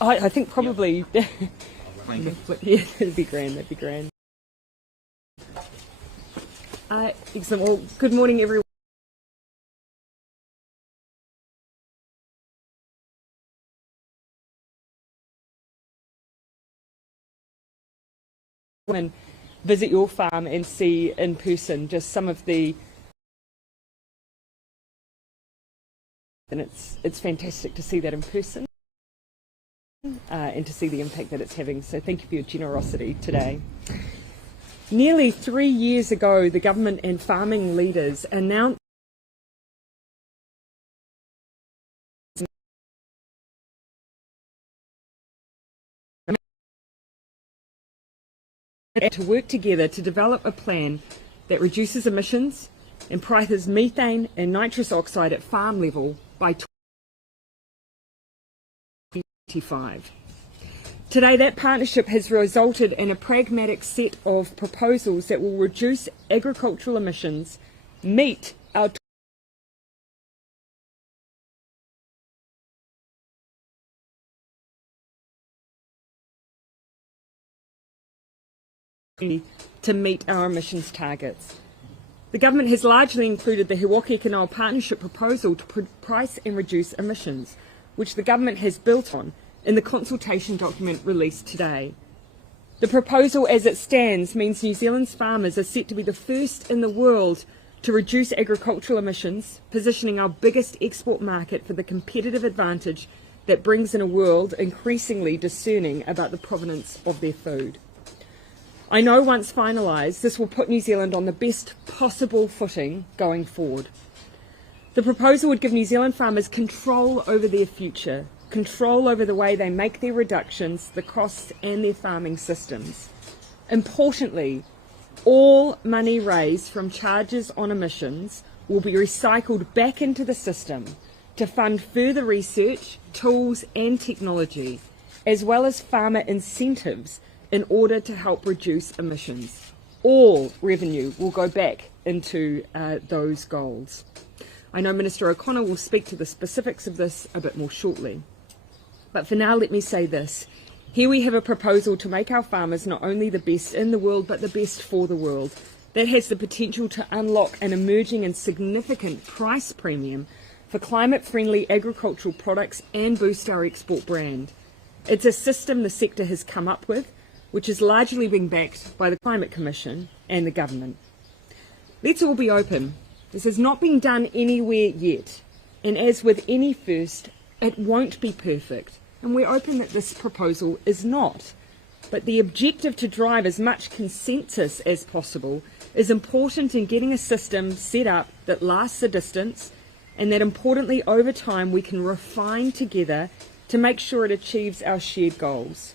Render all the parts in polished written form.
I think probably. Yeah, that'd be grand. That'd be grand. Excellent. Well, good morning, everyone. And visit your farm and see in person just some of the. And it's fantastic to see that in person. And to see the impact that it's having. So thank you for your generosity today. Nearly 3 years ago, the government and farming leaders announced to work together to develop a plan that reduces emissions and prices methane and nitrous oxide at farm level by 2025. Today, that partnership has resulted in a pragmatic set of proposals that will reduce agricultural emissions, meet our to meet our emissions targets. The government has largely included the Hiwaki Canal Partnership proposal to price and reduce emissions, which the government has built on in the consultation document released today. The proposal as it stands means New Zealand's farmers are set to be the first in the world to reduce agricultural emissions, positioning our biggest export market for the competitive advantage that brings in a world increasingly discerning about the provenance of their food. I know once finalised, this will put New Zealand on the best possible footing going forward. The proposal would give New Zealand farmers control over their future, control over the way they make their reductions, the costs and their farming systems. Importantly, all money raised from charges on emissions will be recycled back into the system to fund further research, tools and technology, as well as farmer incentives in order to help reduce emissions. All revenue will go back into those goals. I know Minister O'Connor will speak to the specifics of this a bit more shortly. But for now, let me say this. Here we have a proposal to make our farmers not only the best in the world, but the best for the world. That has the potential to unlock an emerging and significant price premium for climate-friendly agricultural products and boost our export brand. It's a system the sector has come up with, which has largely been backed by the Climate Commission and the government. Let's all be open. This has not been done anywhere yet, and as with any first, it won't be perfect, and we're open that this proposal is not. But the objective to drive as much consensus as possible is important in getting a system set up that lasts a distance, and that importantly over time we can refine together to make sure it achieves our shared goals.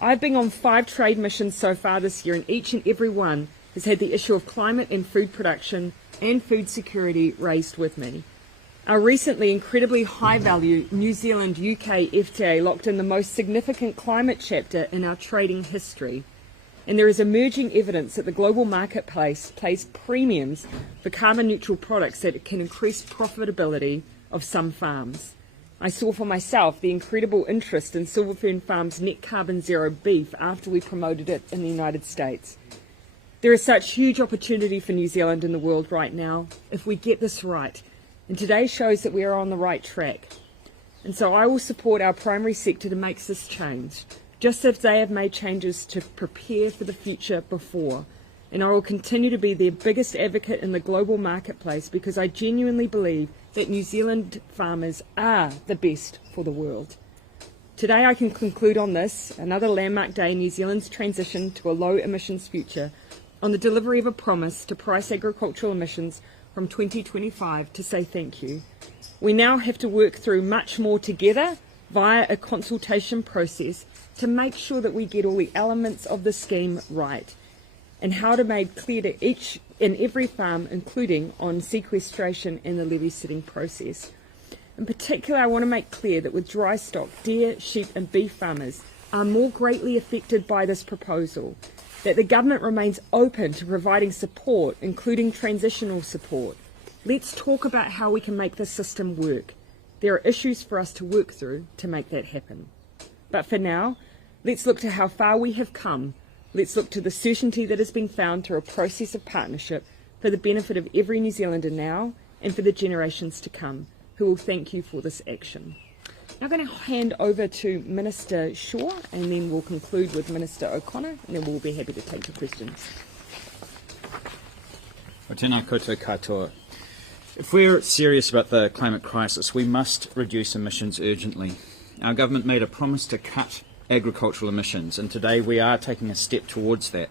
I've been on 5 trade missions so far this year, and each and every one has had the issue of climate and food production and food security raised with me. Our recently incredibly high-value New Zealand-UK FTA locked in the most significant climate chapter in our trading history, and there is emerging evidence that the global marketplace pays premiums for carbon-neutral products that can increase profitability of some farms. I saw for myself the incredible interest in Silverfern Farm's net carbon zero beef after we promoted it in the United States. There is such huge opportunity for New Zealand in the world right now if we get this right, and today shows that we are on the right track. And so I will support our primary sector to make this change, just as they have made changes to prepare for the future before. And I will continue to be their biggest advocate in the global marketplace because I genuinely believe that New Zealand farmers are the best for the world. Today I can conclude on this, another landmark day in New Zealand's transition to a low emissions future, on the delivery of a promise to price agricultural emissions from 2025 to say thank you. We now have to work through much more together via a consultation process to make sure that we get all the elements of the scheme right, and how to make clear to each and every farm, including on sequestration and the levy setting process. In particular, I want to make clear that with dry stock, deer, sheep and beef farmers are more greatly affected by this proposal, that the government remains open to providing support, including transitional support. Let's talk about how we can make this system work. There are issues for us to work through to make that happen. But for now, let's look to how far we have come. Let's look to the certainty that has been found through a process of partnership for the benefit of every New Zealander now and for the generations to come, who will thank you for this action. Now I'm going to hand over to Minister Shaw, and then we'll conclude with Minister O'Connor, and then we'll be happy to take your questions. O tēnā koutou katoa. If we're serious about the climate crisis, we must reduce emissions urgently. Our government made a promise to cut agricultural emissions, and today we are taking a step towards that.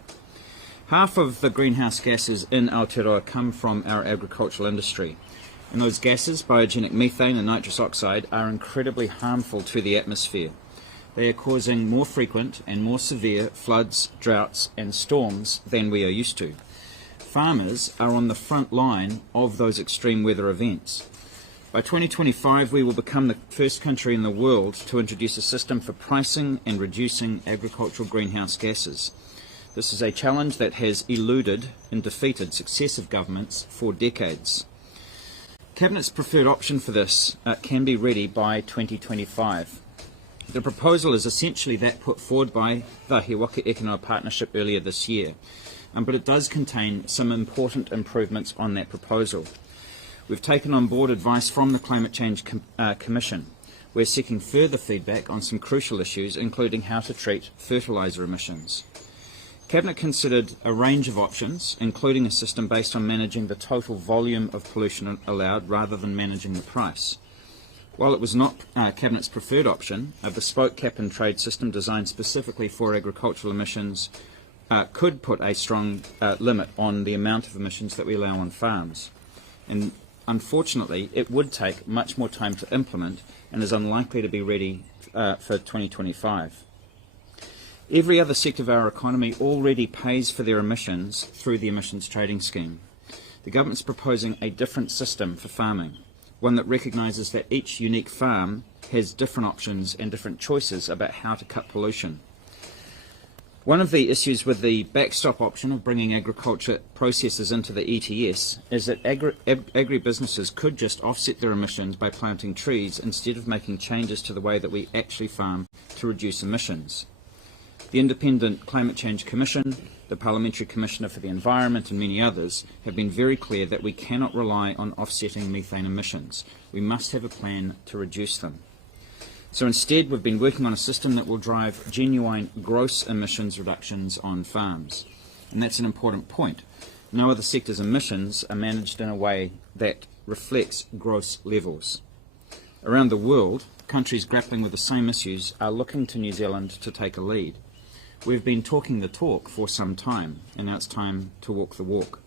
Half of the greenhouse gases in Aotearoa come from our agricultural industry. And those gases, biogenic methane and nitrous oxide, are incredibly harmful to the atmosphere. They are causing more frequent and more severe floods, droughts and storms than we are used to. Farmers are on the front line of those extreme weather events. By 2025, we will become the first country in the world to introduce a system for pricing and reducing agricultural greenhouse gases. This is a challenge that has eluded and defeated successive governments for decades. Cabinet's preferred option for this can be ready by 2025. The proposal is essentially that put forward by the He Waka Eke Noa Partnership earlier this year, but it does contain some important improvements on that proposal. We've taken on board advice from the Climate Change Commission. We're seeking further feedback on some crucial issues, including how to treat fertiliser emissions. Cabinet considered a range of options, including a system based on managing the total volume of pollution allowed rather than managing the price. While it was not Cabinet's preferred option, a bespoke cap-and-trade system designed specifically for agricultural emissions could put a strong limit on the amount of emissions that we allow on farms. And unfortunately, it would take much more time to implement and is unlikely to be ready for 2025. Every other sector of our economy already pays for their emissions through the emissions trading scheme. The government's proposing a different system for farming, one that recognises that each unique farm has different options and different choices about how to cut pollution. One of the issues with the backstop option of bringing agriculture processes into the ETS is that agribusinesses could just offset their emissions by planting trees instead of making changes to the way that we actually farm to reduce emissions. The Independent Climate Change Commission, the Parliamentary Commissioner for the Environment and many others have been very clear that we cannot rely on offsetting methane emissions. We must have a plan to reduce them. So instead, we've been working on a system that will drive genuine gross emissions reductions on farms. And that's an important point. No other sector's emissions are managed in a way that reflects gross levels. Around the world, countries grappling with the same issues are looking to New Zealand to take a lead. We've been talking the talk for some time, and now it's time to walk the walk.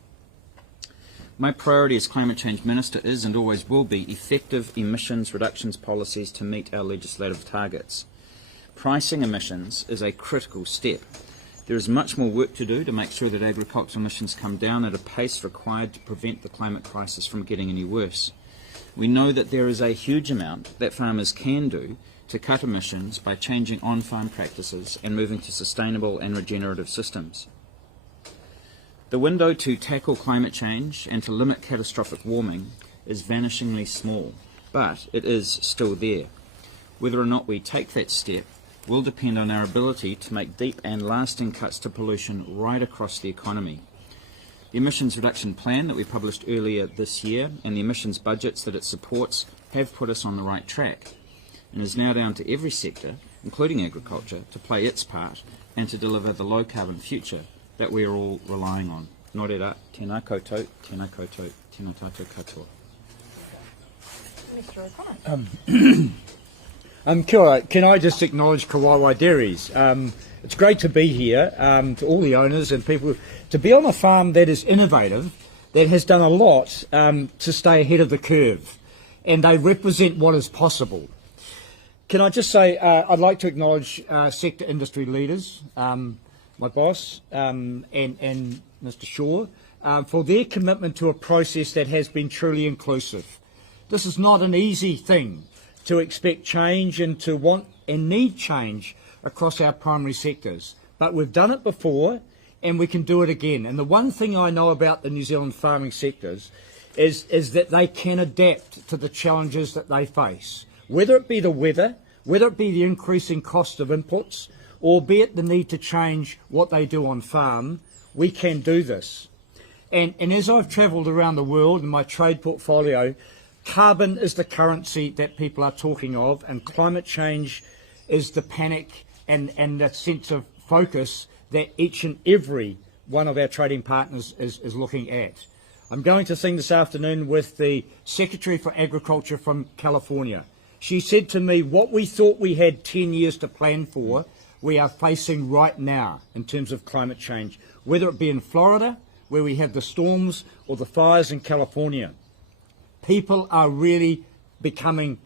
My priority as Climate Change Minister is and always will be effective emissions reductions policies to meet our legislative targets. Pricing emissions is a critical step. There is much more work to do to make sure that agricultural emissions come down at a pace required to prevent the climate crisis from getting any worse. We know that there is a huge amount that farmers can do to cut emissions by changing on-farm practices and moving to sustainable and regenerative systems. The window to tackle climate change and to limit catastrophic warming is vanishingly small, but it is still there. Whether or not we take that step will depend on our ability to make deep and lasting cuts to pollution right across the economy. The emissions reduction plan that we published earlier this year and the emissions budgets that it supports have put us on the right track, and is now down to every sector, including agriculture, to play its part and to deliver the low-carbon future that we are all relying on. Nō reira, tēnā koutou, tēnā koutou, tēnā tātou katoa. Mr. O'Connor. Kia ora. Can I just acknowledge Kawaii Dairies? It's great to be here, to all the owners and people, to be on a farm that is innovative, that has done a lot to stay ahead of the curve, and they represent what is possible. Can I just say, I'd like to acknowledge sector industry leaders, my boss and Mr. Shaw, for their commitment to a process that has been truly inclusive. This is not an easy thing to expect change and to want and need change across our primary sectors, but we've done it before and we can do it again. And the one thing I know about the New Zealand farming sectors is that they can adapt to the challenges that they face, whether it be the weather, whether it be the increasing cost of inputs, or be it the need to change what they do on farm, we can do this. And as I've travelled around the world in my trade portfolio, carbon is the currency that people are talking of, and climate change is the panic and the sense of focus that each and every one of our trading partners is looking at. I'm going to sing this afternoon with the Secretary for Agriculture from California. She said to me, what we thought we had 10 years to plan for, we are facing right now in terms of climate change, whether it be in Florida, where we have the storms, or the fires in California. People are really becoming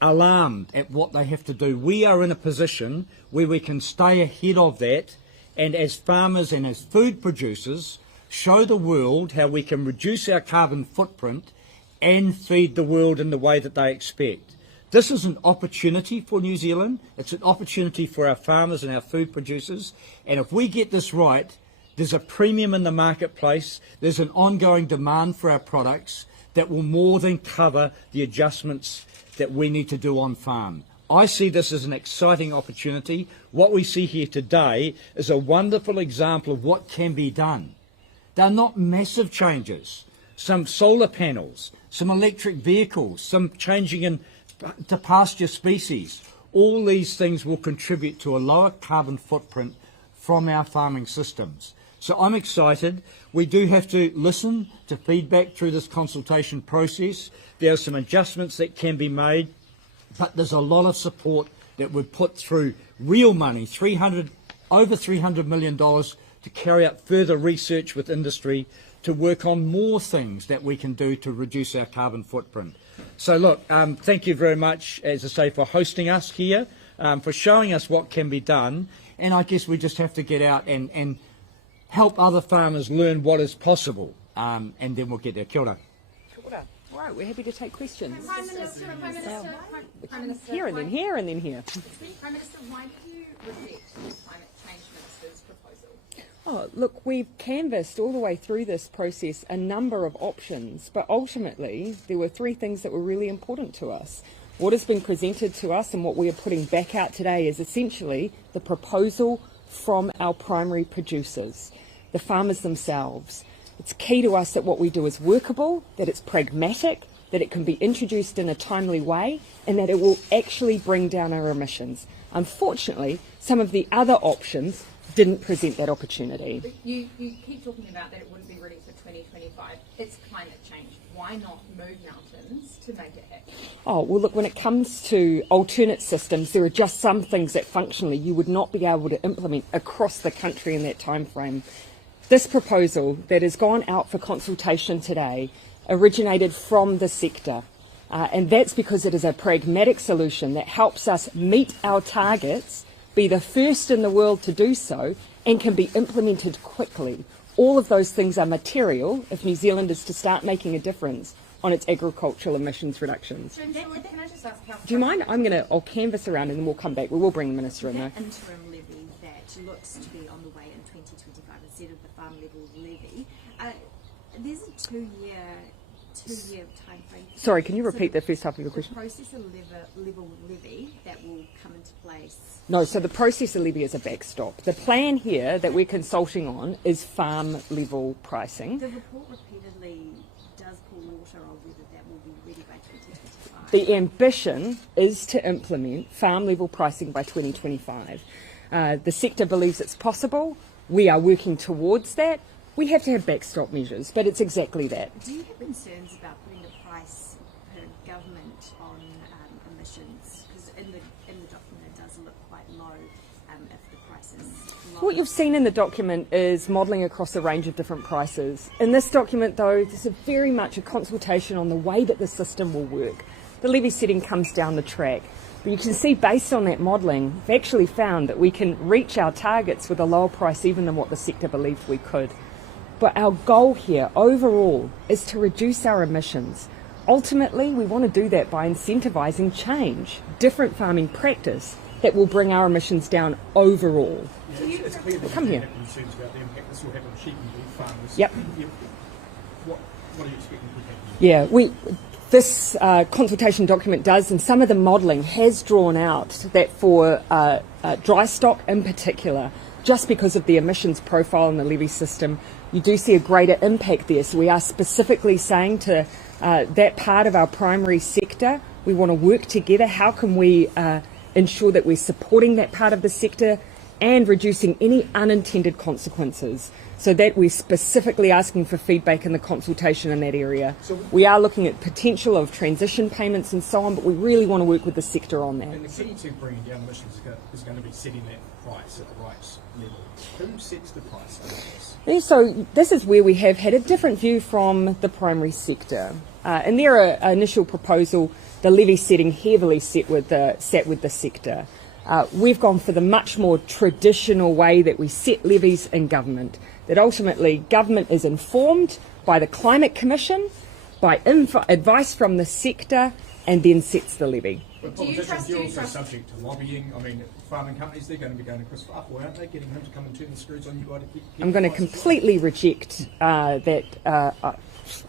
alarmed at what they have to do. We are in a position where we can stay ahead of that, and as farmers and as food producers, show the world how we can reduce our carbon footprint and feed the world in the way that they expect. This is an opportunity for New Zealand. It's an opportunity for our farmers and our food producers. And if we get this right, there's a premium in the marketplace. There's an ongoing demand for our products that will more than cover the adjustments that we need to do on farm. I see this as an exciting opportunity. What we see here today is a wonderful example of what can be done. They're not massive changes. Some solar panels, some electric vehicles, some changing to pasture species. All these things will contribute to a lower carbon footprint from our farming systems. So I'm excited. We do have to listen to feedback through this consultation process. There are some adjustments that can be made, but there's a lot of support that we've put through real money, over $300 million, to carry out further research with industry to work on more things that we can do to reduce our carbon footprint. So look, thank you very much, as I say, for hosting us here, for showing us what can be done, and I guess we just have to get out and help other farmers learn what is possible, and then we'll get there. Kia ora. All right, we're happy to take questions. Prime Minister, Here and then here and then here. Prime Minister, why did you reject the Climate Change Minister's proposal? Oh, look, we've canvassed all the way through this process a number of options, but ultimately there were three things that were really important to us. What has been presented to us and what we are putting back out today is essentially the proposal from our primary producers, the farmers themselves. It's key to us that what we do is workable, that it's pragmatic, that it can be introduced in a timely way, and that it will actually bring down our emissions. Unfortunately, some of the other options didn't present that opportunity. But you keep talking about that it wouldn't be ready for 2025. It's climate change. Why not move mountains to make it happen? Oh, well, look, when it comes to alternate systems, there are just some things that functionally you would not be able to implement across the country in that time frame. This proposal that has gone out for consultation today originated from the sector, and that's because it is a pragmatic solution that helps us meet our targets, be the first in the world to do so, and can be implemented quickly. All of those things are material if New Zealand is to start making a difference on its agricultural emissions reductions. Can I just ask how... Do you mind? I'll canvass around and then we'll come back. We will bring the Minister in there. That interim levy that looks to be on the way in 2025 instead of the farm level levy, there's a two-year time frame. Sorry, can you repeat the first half of your question? The processor level levy that will come into place. No, so the processor levy is a backstop. The plan here that we're consulting on is farm level pricing. The report repeatedly does pull water on whether that will be ready by 2025. The ambition is to implement farm level pricing by 2025. The sector believes it's possible. We are working towards that. We have to have backstop measures, but it's exactly that. Do you have concerns about putting the price per government on emissions? Because in the document it does look quite low if the price is low. What you've seen in the document is modelling across a range of different prices. In this document, though, this is very much a consultation on the way that the system will work. The levy setting comes down the track. But you can see, based on that modelling, we've actually found that we can reach our targets with a lower price even than what the sector believed we could. But our goal here overall is to reduce our emissions. Ultimately, we want to do that by incentivising change, different farming practice that will bring our emissions down overall. Yeah, it's clear that Come you here. have concerns about the impact this will have on sheep and beef farmers. Yep. what are you expecting to happen? Yeah, this consultation document does, and some of the modelling has drawn out that for dry stock in particular, just because of the emissions profile in the levy system, you do see a greater impact there. So we are specifically saying to that part of our primary sector, we want to work together. How can we ensure that we're supporting that part of the sector and reducing any unintended consequences? So that we're specifically asking for feedback in the consultation in that area. So we are looking at potential of transition payments and so on, but we really want to work with the sector on that. And the key to bringing down emissions is going to be setting that price at the right level. Who sets the price on this? Yeah, so this is where we have had a different view from the primary sector. In their initial proposal, the levy setting heavily sat with the sector. We've gone for the much more traditional way that we set levies in government, that ultimately government is informed by the Climate Commission, by advice from the sector, and then sets the levy. But Do you politicians, trust- you're do you also trust- subject to lobbying. I mean, farming companies, they're going to be going to Chris Farquhar, aren't they? Getting him to come and turn the screws on you guys to keep I'm going to prices completely reject that.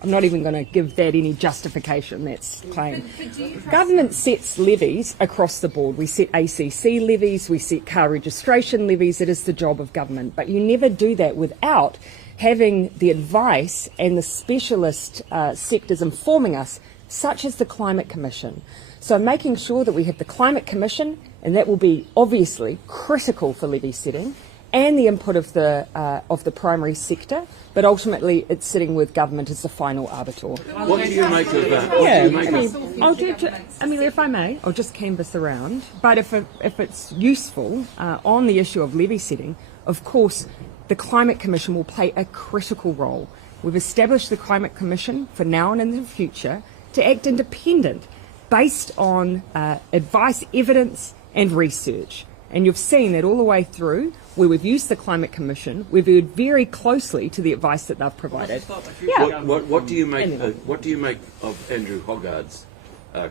I'm not even going to give that any justification, that's claim. But do you trust Government sets levies across the board. We set ACC levies, we set car registration levies. It is the job of government. But you never do that without having the advice and the specialist sectors informing us, such as the Climate Commission. So making sure that we have the Climate Commission, and that will be obviously critical for levy setting, and the input of the primary sector, but ultimately it's sitting with government as the final arbiter. What do you make of that? Yeah, What do you make of if I may, I'll just canvass around. But if it's useful on the issue of levy setting, of course, the Climate Commission will play a critical role. We've established the Climate Commission for now and in the future to act independent, based on advice, evidence, and research. And you've seen that all the way through, where we've used the Climate Commission, we've adhered very closely to the advice that they've provided. Yeah. What do you make? What do you make of Andrew Hoggard's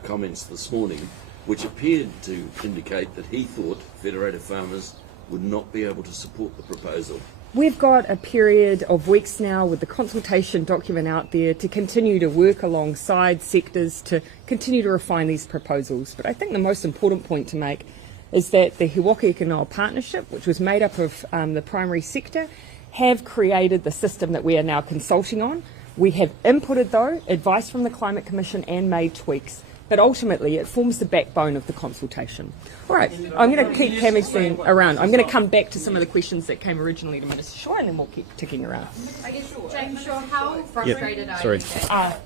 comments this morning, which appeared to indicate that he thought federated farmers would not be able to support the proposal? We've got a period of weeks now with the consultation document out there to continue to work alongside sectors to continue to refine these proposals. But I think the most important point to make is that the He Waka Eke Noa Partnership, which was made up of the primary sector, have created the system that we are now consulting on. We have inputted, though, advice from the Climate Commission and made tweaks, but ultimately it forms the backbone of the consultation. All right, I'm going to keep canvassing around. I'm going to come back to some of the questions that came originally to Minister Shaw, and then we'll keep ticking around. I guess, James Shaw, how frustrated are sorry. you? that-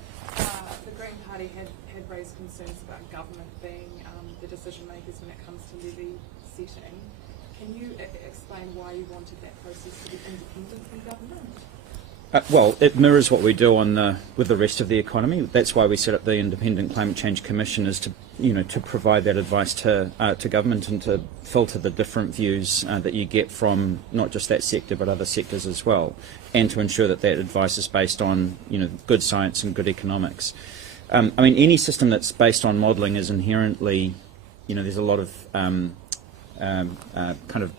The Green Party had raised concerns about government being the decision makers when it comes to levy setting. Can you explain why you wanted that process to be independent from government? Well, it mirrors what we do with the rest of the economy. That's why we set up the Independent Climate Change Commission, is to provide that advice to government and to filter the different views that you get from not just that sector but other sectors as well, and to ensure that that advice is based on good science and good economics. I mean, any system that's based on modelling is inherently, there's a lot of kind of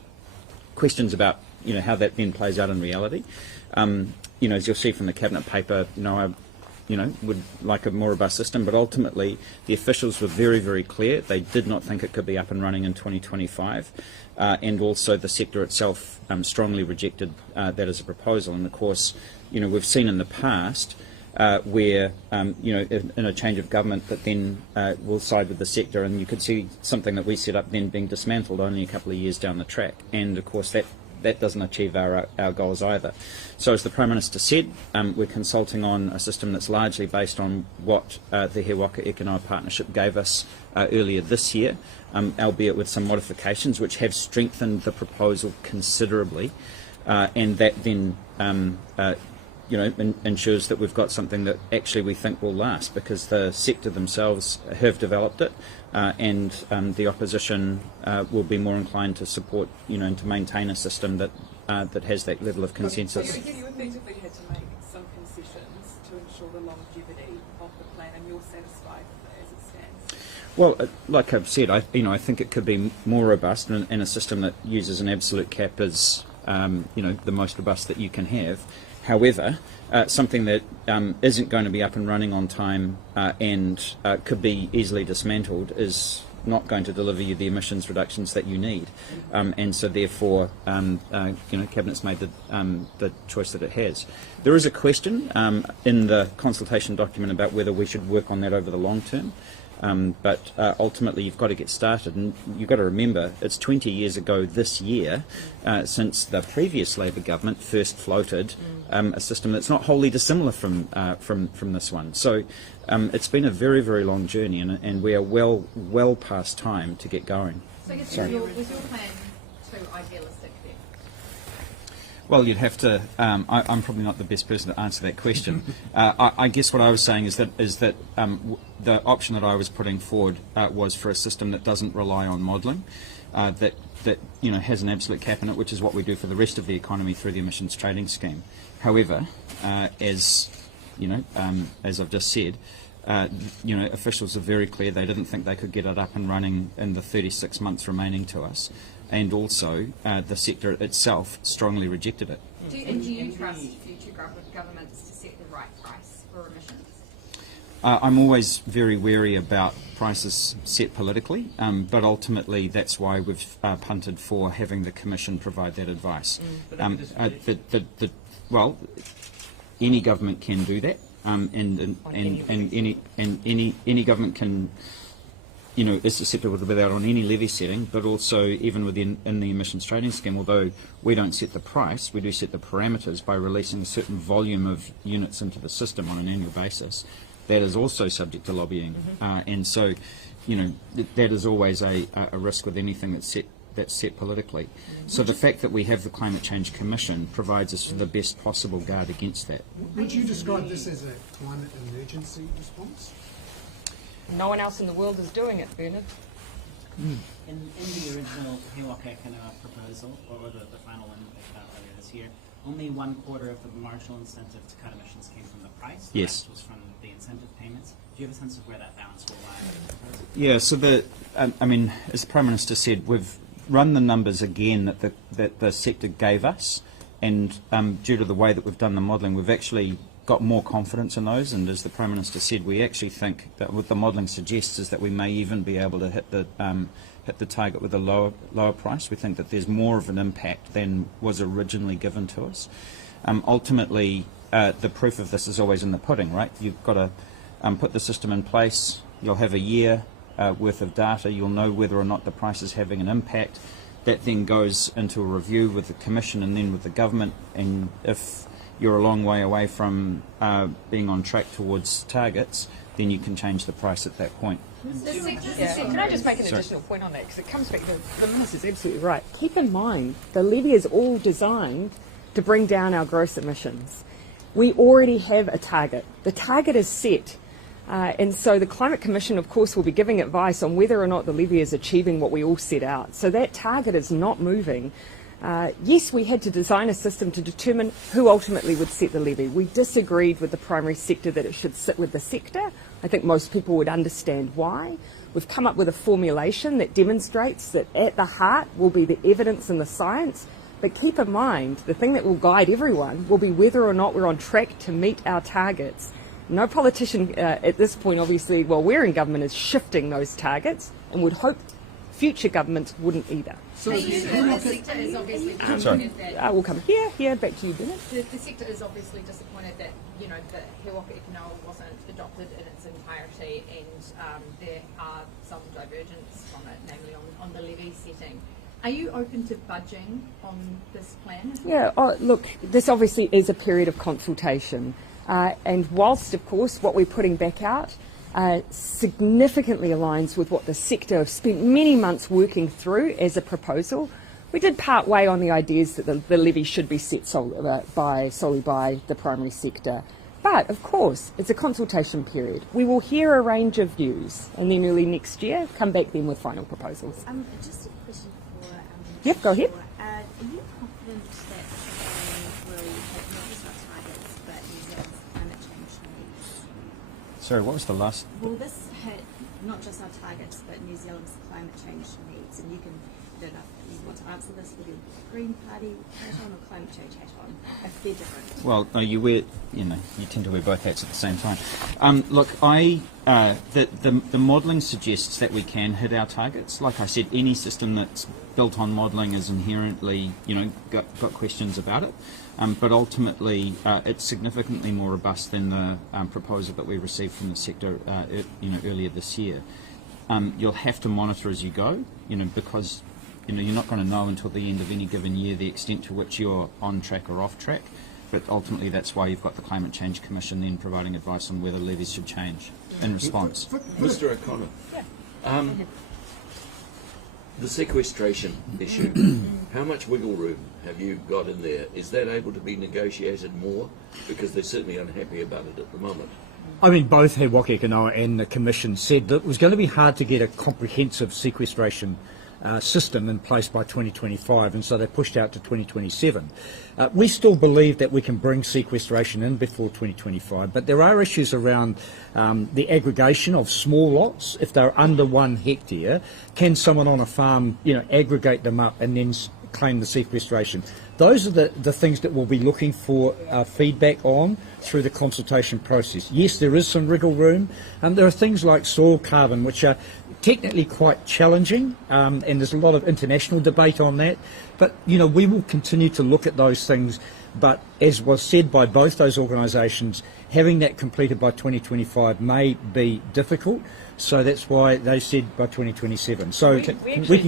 questions about how that then plays out in reality. As you'll see from the cabinet paper, I would like a more robust system, but ultimately the officials were very, very clear. They did not think it could be up and running in 2025, and also the sector itself strongly rejected that as a proposal. And of course, we've seen in the past where in a change of government that then will side with the sector, and you could see something that we set up then being dismantled only a couple of years down the track. And of course that doesn't achieve our goals either. So as the Prime Minister said, we're consulting on a system that's largely based on what the He Waka Eke Noa Partnership gave us earlier this year, albeit with some modifications which have strengthened the proposal considerably, and that then ensures that we've got something that actually we think will last, because the sector themselves have developed it, and the opposition will be more inclined to support, and to maintain a system that has that level of consensus. So you effectively had to make some concessions to ensure the longevity of the plan, and you're satisfied as it stands? Well, like I've said, I think it could be more robust, and a system that uses an absolute cap is, the most robust that you can have. However, something that isn't going to be up and running on time and could be easily dismantled is not going to deliver you the emissions reductions that you need, and so therefore, Cabinet's made the choice that it has. There is a question in the consultation document about whether we should work on that over the long term, but ultimately you've got to get started, and you've got to remember it's 20 years ago this year since the previous Labor government first floated a system that's not wholly dissimilar from this one. So. It's been a very, very long journey, and we are well past time to get going. So I guess was your plan too idealistic then? Well, you'd have to. I'm probably not the best person to answer that question. I guess what I was saying is that the option that I was putting forward was for a system that doesn't rely on modelling, that has an absolute cap in it, which is what we do for the rest of the economy through the emissions trading scheme. However, as I've just said, officials are very clear they didn't think they could get it up and running in the 36 months remaining to us, and also the sector itself strongly rejected it. Do you trust future governments to set the right price for emissions? I'm always very wary about prices set politically, but ultimately that's why we've punted for having the Commission provide that advice. Well, any government can do that, and any government can, is susceptible to be out on any levy setting, but also even in the emissions trading scheme. Although we don't set the price, we do set the parameters by releasing a certain volume of units into the system on an annual basis. That is also subject to lobbying, and so, that is always a risk with anything that's set politically. So the fact that we have the Climate Change Commission provides us with the best possible guard against that. Would you describe this as a climate emergency response? No one else in the world is doing it, Bernard. In the original He Waka Kanoa proposal, or the final one earlier this year, only 1/4 of the marginal incentive to cut emissions came from the price. The rest was from the incentive payments. Do you have a sense of where that balance will lie in the proposal? Yeah, so as the Prime Minister said, we've run the numbers again that the sector gave us, and due to the way that we've done the modelling, we've actually got more confidence in those. And as the Prime Minister said, we actually think that what the modelling suggests is that we may even be able to hit the target with a lower price. We think that there's more of an impact than was originally given to us. Ultimately, the proof of this is always in the pudding, right? You've got to put the system in place. You'll have a year worth of data. You'll know whether or not the price is having an impact. That then goes into a review with the Commission and then with the government. And if you're a long way away from being on track towards targets, then you can change the price at that point. Can I just make an additional point on that? Because it comes back to the Minister is absolutely right. Keep in mind, the levy is all designed to bring down our gross emissions. We already have a target. The target is set. And so the Climate Commission, of course, will be giving advice on whether or not the levy is achieving what we all set out. So that target is not moving. Yes, we had to design a system to determine who ultimately would set the levy. We disagreed with the primary sector that it should sit with the sector. I think most people would understand why. We've come up with a formulation that demonstrates that at the heart will be the evidence and the science. But keep in mind, the thing that will guide everyone will be whether or not we're on track to meet our targets. No politician at this point, obviously, while we're in government, is shifting those targets, and would hope future governments wouldn't either. So the sector is obviously disappointed that... we'll come here, back to you, Bennett. The sector is obviously disappointed that, the He Waka Kanoa wasn't adopted in its entirety, and there are some divergence from it, namely on the levy setting. Are you open to budging on this plan? Yeah, look, this obviously is a period of consultation. And whilst, of course, what we're putting back out significantly aligns with what the sector have spent many months working through as a proposal, we did part way on the ideas that the levy should be set solely by the primary sector. But, of course, it's a consultation period. We will hear a range of views, and then early next year, come back then with final proposals. Just a question for... Yep, go ahead. Are you confident that will have not just our targets, but New Zealand's climate change needs? Sorry, what was the last? Will this hit not just our targets, but New Zealand's climate change needs? And don't know if you want to answer this with your Green Party hat on or climate change hat on, if they're different. Well, no, you tend to wear both hats at the same time. Look, the modelling suggests that we can hit our targets. Like I said, any system that's built on modelling is inherently, got questions about it. But ultimately, it's significantly more robust than the proposal that we received from the sector, earlier this year. You'll have to monitor as you go, because you're not going to know until the end of any given year the extent to which you're on track or off track. But ultimately, that's why you've got the Climate Change Commission then providing advice on whether levies should change in response. Mr. O'Connor, the sequestration issue, how much wiggle room have you got in there? Is that able to be negotiated more? Because they're certainly unhappy about it at the moment. I mean, both He Waka Eke Noa and the Commission said that it was going to be hard to get a comprehensive sequestration system in place by 2025, and so they pushed out to 2027. We still believe that we can bring sequestration in before 2025, but there are issues around the aggregation of small lots. If they're under 1 hectare, can someone on a farm, aggregate them up and then claim the sequestration? Those are the things that we'll be looking for feedback on through the consultation process. Yes, there is some wriggle room. There are things like soil carbon, which are technically quite challenging, and there's a lot of international debate on that. But, we will continue to look at those things. But as was said by both those organisations, having that completed by 2025 may be difficult. So that's why they said by 2027. So we can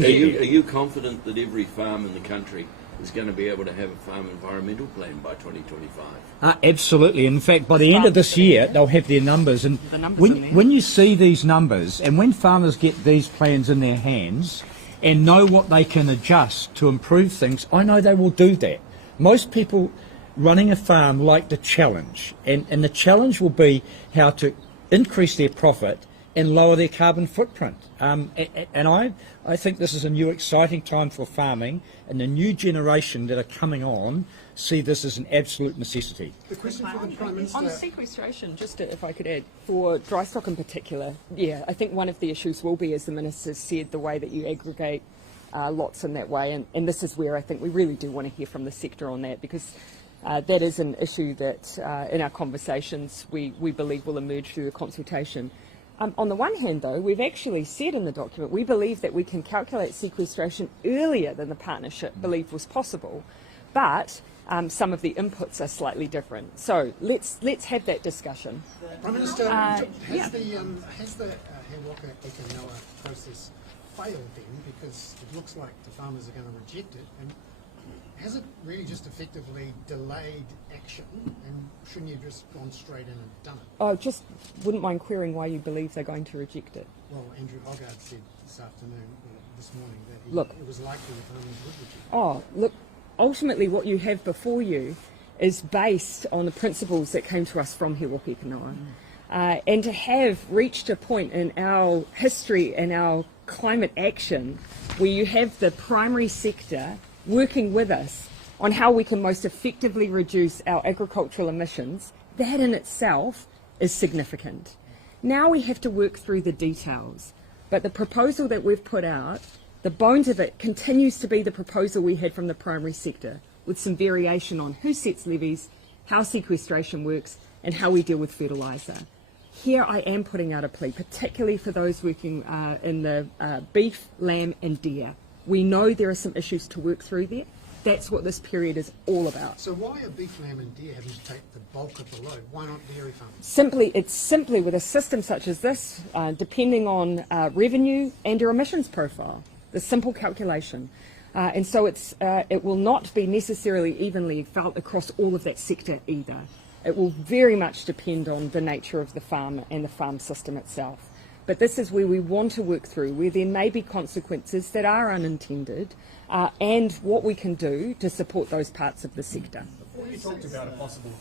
Are you confident that every farm in the country is going to be able to have a farm environmental plan by 2025? Absolutely. In fact, by the end of this year, they'll have their numbers. And when you see these numbers, and when farmers get these plans in their hands and know what they can adjust to improve things, I know they will do that. Most people running a farm like the challenge, and the challenge will be how to increase their profit and lower their carbon footprint. And I think this is a new exciting time for farming, and the new generation that are coming on see this as an absolute necessity. The question for the Prime Minister... On sequestration, just if I could add, for dry stock in particular, I think one of the issues will be, as the Minister said, the way that you aggregate lots in that way, and this is where I think we really do want to hear from the sector on that, because that is an issue that in our conversations we believe will emerge through the consultation. On the one hand, though, we've actually said in the document we believe that we can calculate sequestration earlier than the partnership believed was possible, but some of the inputs are slightly different. So let's have that discussion. Prime Minister, has the He Waka Eke Noa process failed then, because it looks like the farmers are going to reject it, and has it really just effectively delayed action, and shouldn't you have just gone straight in and done it? I just wouldn't mind querying why you believe they're going to reject it. Well, Andrew Hoggard said this morning that it was likely the farmers would reject it. Look, ultimately what you have before you is based on the principles that came to us from He Waka Eke Noa. And to have reached a point in our history and our climate action where you have the primary sector working with us on how we can most effectively reduce our agricultural emissions, that in itself is significant. Now we have to work through the details, but the proposal that we've put out, the bones of it continues to be the proposal we had from the primary sector, with some variation on who sets levies, how sequestration works, and how we deal with fertiliser. Here I am putting out a plea, particularly for those working in the beef, lamb and deer. We know there are some issues to work through there. That's what this period is all about. So why are beef, lamb and deer having to take the bulk of the load? Why not dairy farmers? It's simply with a system such as this, depending on revenue and your emissions profile. The simple calculation. And so it will not be necessarily evenly felt across all of that sector either. It will very much depend on the nature of the farm and the farm system itself. But this is where we want to work through, where there may be consequences that are unintended, and what we can do to support those parts of the sector. Before you talked about a possible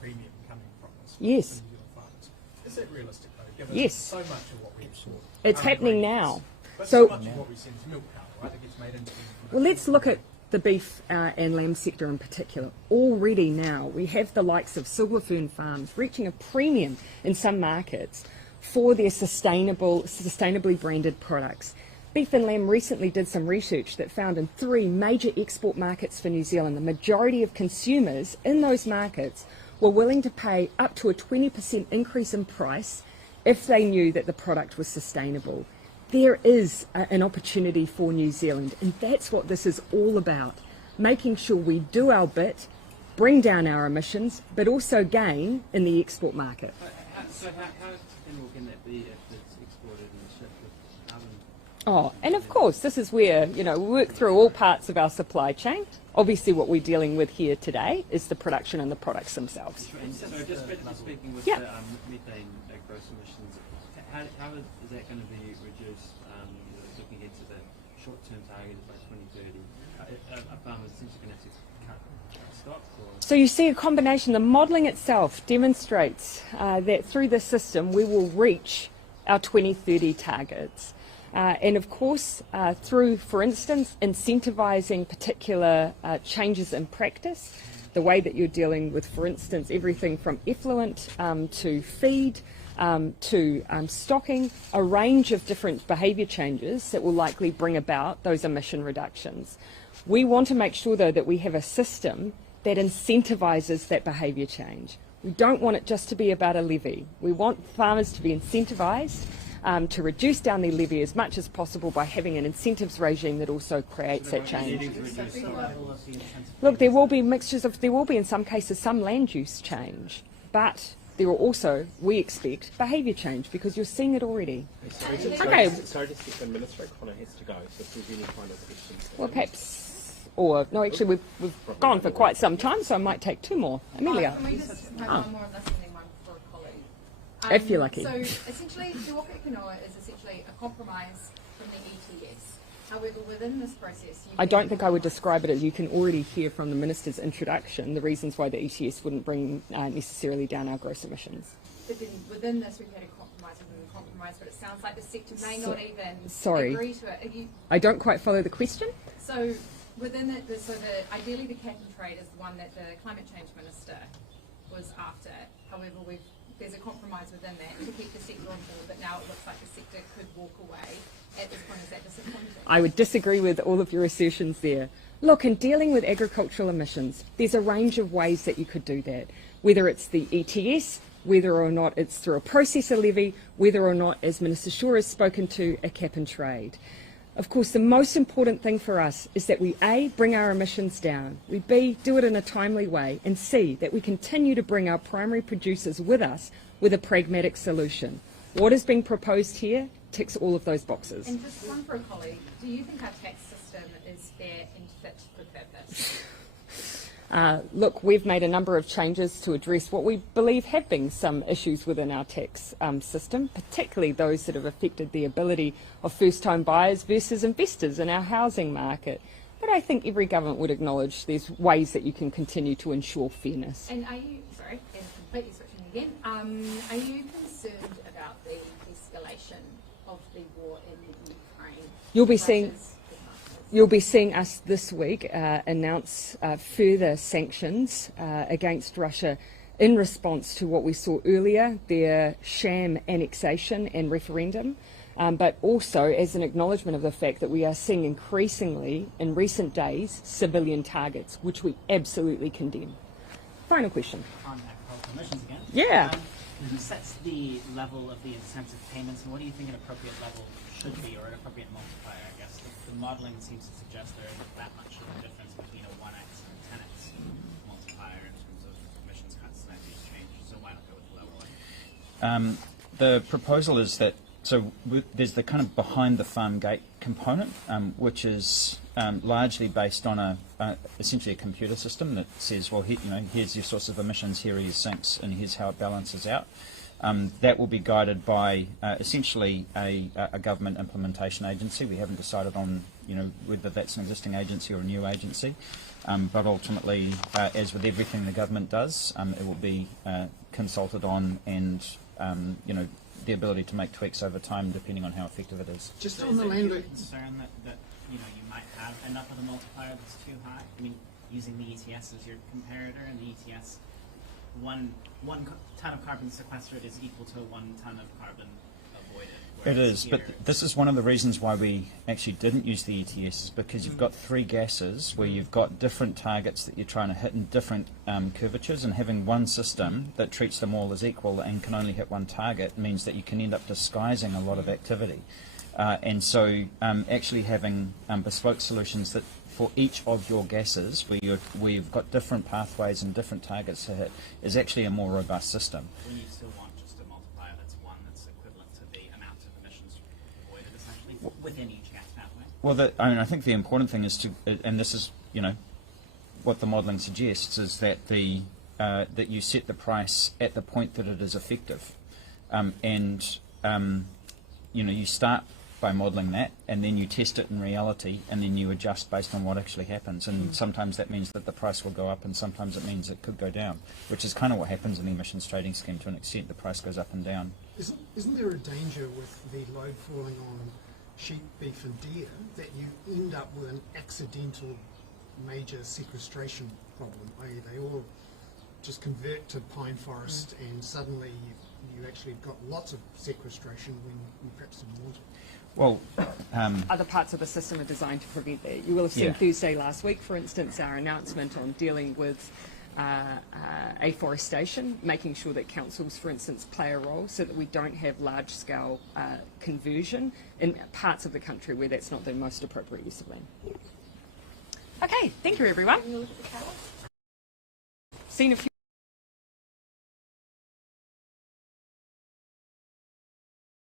premium coming from this, yes, from New Zealand farmers, is that realistic though? Given yes, so much of what we export, it's happening now. But so much of what we send is milk powder, right? That gets made into. Well, let's look at the beef and lamb sector in particular. Already now we have the likes of silver fern farms reaching a premium in some markets for their sustainably branded products. Beef and Lamb recently did some research that found in 3 major export markets for New Zealand, the majority of consumers in those markets were willing to pay up to a 20% increase in price if they knew that the product was sustainable. There is an opportunity for New Zealand, and that's what this is all about, making sure we do our bit, bring down our emissions, but also gain in the export market. So how sustainable can that be if it's exported and shipped with carbon? Oh, and of course, this is where, we work through all parts of our supply chain. Obviously, what we're dealing with here today is the production and the products themselves. And so just speaking with Yeah. the methane gross emissions, how is that going to be reduced, looking ahead to the short-term target by 2030? Are farmers essentially going to have to cut stock? Or? So you see a combination. The modelling itself demonstrates that through this system we will reach our 2030 targets. And of course, through, for instance, incentivising particular changes in practice, the way that you're dealing with, for instance, everything from effluent to feed to stocking, a range of different behaviour changes that will likely bring about those emission reductions. We want to make sure, though, that we have a system that incentivises that behaviour change. We don't want it just to be about a levy. We want farmers to be incentivised to reduce down their levy as much as possible by having an incentives regime that also creates that change. Look, there will be in some cases some land use change, but there will also, we expect, behaviour change because you're seeing it already. Sorry to skip the Minister, Connor has to go, so if there's any final questions. Well, perhaps, or no, actually we've gone for quite some time, so I might take 2 more. Amelia. Can we just have one more on this and then one for a colleague? If you're lucky. So essentially, Te Waka Kanoa is essentially a compromise from the ETS. However, within this process, I don't think I would describe it as, you can already hear from the Minister's introduction the reasons why the ETS wouldn't bring necessarily down our gross emissions. But then within this, we've had a compromise within the compromise, but it sounds like the sector may not even agree to it. I don't quite follow the question. So within it, ideally the cap and trade is the one that the Climate Change Minister was after. However, there's a compromise within that to keep the sector on board, but now it looks like the sector could walk away. At this point, is that disappointing? I would disagree with all of your assertions there. Look, in dealing with agricultural emissions, there's a range of ways that you could do that. Whether it's the ETS, whether or not it's through a processor levy, whether or not, as Minister Shaw has spoken to, a cap and trade. Of course, the most important thing for us is that we A, bring our emissions down, we B, do it in a timely way, and C, that we continue to bring our primary producers with us with a pragmatic solution. What is being proposed here ticks all of those boxes. And just one for a colleague, do you think our tax system is fair and fit for purpose? Look, we've made a number of changes to address what we believe have been some issues within our tax system, particularly those that have affected the ability of first-time buyers versus investors in our housing market. But I think every government would acknowledge there's ways that you can continue to ensure fairness. And are you, sorry, and completely switching again, are you concerned about the escalation of the war in Ukraine? You'll be seeing us this week announce further sanctions against Russia in response to what we saw earlier, their sham annexation and referendum, but also as an acknowledgement of the fact that we are seeing increasingly, in recent days, civilian targets, which we absolutely condemn. Final question. On agricultural emissions again. Yeah. Who sets the level of the incentive payments, and what do you think an appropriate level should be, or an appropriate multiplier, I guess? The modelling seems to suggest there isn't that much of a difference between a 1x and a 10x multiplier in terms of emissions cuts and energy change, so why not go with the lower one? The proposal is that, there's the kind of behind the farm gate component, which is largely based on essentially a computer system that says, well, here's your source of emissions, here are your sinks, and here's how it balances out. That will be guided by essentially a government implementation agency. We haven't decided on whether that's an existing agency or a new agency, but ultimately, as with everything the government does, it will be consulted on, and the ability to make tweaks over time depending on how effective it is. Just so on the land concern that you might have enough of a multiplier that's too high. I mean, using the ETS as your comparator, and the ETS, one ton of carbon sequestered is equal to 1 ton of carbon avoided. It is, but this is one of the reasons why we actually didn't use the ETS, is because you've got three gases where you've got different targets that you're trying to hit in different curvatures, and having one system that treats them all as equal and can only hit one target means that you can end up disguising a lot of activity. And so actually having bespoke solutions that for each of your gases, where you've got different pathways and different targets to hit, is actually a more robust system. Well, you still want just a multiplier that's one that's equivalent to the amount of emissions avoided, essentially, within each gas pathway? Well, I think the important thing is to, and this is, what the modelling suggests, is that that you set the price at the point that it is effective, you start by modelling that, and then you test it in reality, and then you adjust based on what actually happens. And sometimes that means that the price will go up, and sometimes it means it could go down, which is kind of what happens in the emissions trading scheme to an extent. The price goes up and down. Isn't there a danger with the load falling on sheep, beef and deer that you end up with an accidental major sequestration problem, i.e. they all just convert to pine forest and suddenly you actually got lots of sequestration when you perhaps didn't want it? Well, other parts of the system are designed to prevent that. You will have seen Thursday last week, for instance, our announcement on dealing with afforestation, making sure that councils, for instance, play a role so that we don't have large-scale conversion in parts of the country where that's not the most appropriate use of land. Okay, thank you, everyone. Seen a few